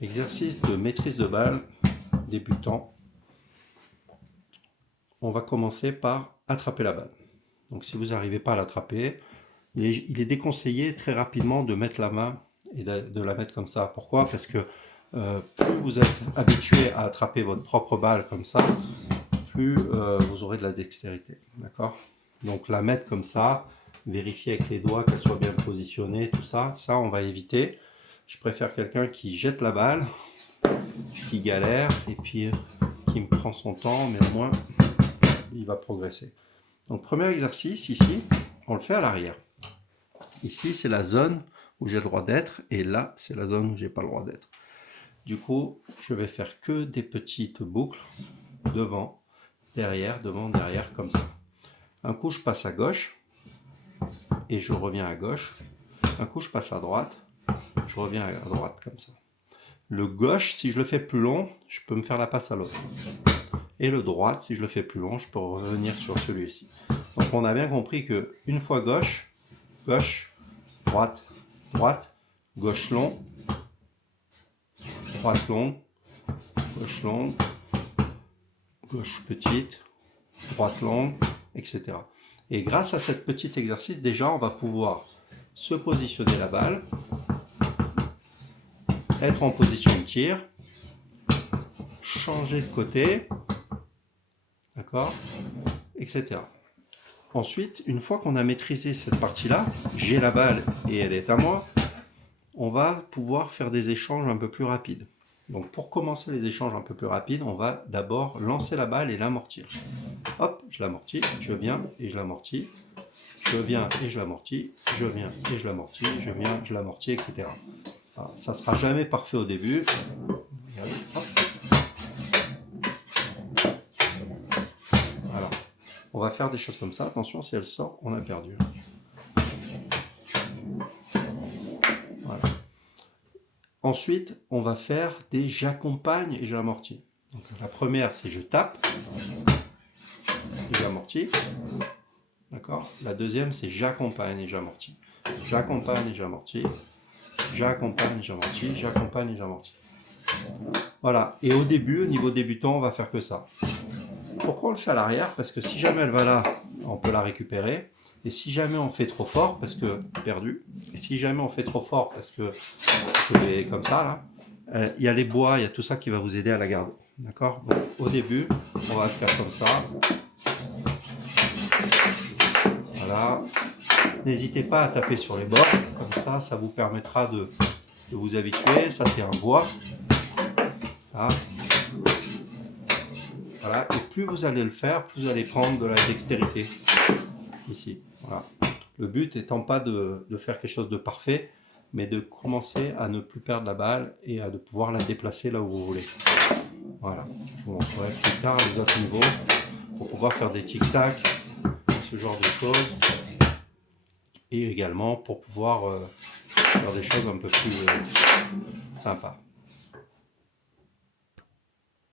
Exercice de maîtrise de balle débutant. On va commencer par attraper la balle. Donc si vous n'arrivez pas à l'attraper, il est déconseillé très rapidement de mettre la main et de la mettre comme ça. Pourquoi? Parce que plus vous êtes habitué à attraper votre propre balle comme ça, plus vous aurez de la dextérité. D'accord? Donc la mettre comme ça, vérifier avec les doigts qu'elle soit bien positionnée, tout ça, on va éviter. Je préfère quelqu'un qui jette la balle, qui galère et puis qui me prend son temps, mais au moins il va progresser. Donc premier exercice ici, on le fait à l'arrière. Ici c'est la zone où j'ai le droit d'être et là c'est la zone où j'ai pas le droit d'être. Du coup je vais faire que des petites boucles devant, derrière, comme ça. Un coup je passe à gauche et je reviens à gauche. Un coup je passe à droite, je reviens à droite comme ça. Le gauche, si je le fais plus long, je peux me faire la passe à l'autre. Et le droite, si je le fais plus long, je peux revenir sur celui-ci. Donc on a bien compris que une fois gauche, gauche, droite, droite, gauche long, droite longue, gauche petite, droite longue, etc. Et grâce à cet petit exercice, déjà on va pouvoir se positionner la balle, être en position de tir, changer de côté, d'accord, etc. Ensuite, une fois qu'on a maîtrisé cette partie-là, j'ai la balle et elle est à moi, on va pouvoir faire des échanges un peu plus rapides. Donc pour commencer les échanges un peu plus rapides, on va d'abord lancer la balle et l'amortir. Hop, je l'amortis, je viens et je l'amortis, je viens et je l'amortis, je viens et je l'amortis, je viens, je l'amortis, etc. Alors, ça ne sera jamais parfait au début. Regardez, hop. Voilà. On va faire des choses comme ça. Attention, si elle sort, on a perdu. Voilà. Ensuite, on va faire des j'accompagne et j'amortis. Donc, la première, c'est je tape et j'amortis. D'accord? La deuxième, c'est j'accompagne et j'amortis. J'accompagne et j'amortis. J'accompagne et j'amortis. J'accompagne et j'amortis. Voilà. Et au début, au niveau débutant, on va faire que ça. Pourquoi on le fait à l'arrière? Parce que si jamais elle va là, on peut la récupérer. Et si jamais on fait trop fort, parce que perdu, et si jamais on fait trop fort, parce que je vais comme ça, là, il y a les bois, il y a tout ça qui va vous aider à la garder. D'accord? Donc au début, on va le faire comme ça. Voilà. N'hésitez pas à taper sur les bords, comme ça, ça vous permettra de vous habituer. Ça, c'est un bois. Là. Voilà. Et plus vous allez le faire, plus vous allez prendre de la dextérité. Ici. Voilà. Le but étant pas de faire quelque chose de parfait, mais de commencer à ne plus perdre la balle et à de pouvoir la déplacer là où vous voulez. Voilà. Je vous montrerai plus tard les autres niveaux pour pouvoir faire des tic-tac, ce genre de choses. Et également pour pouvoir faire des choses un peu plus sympas.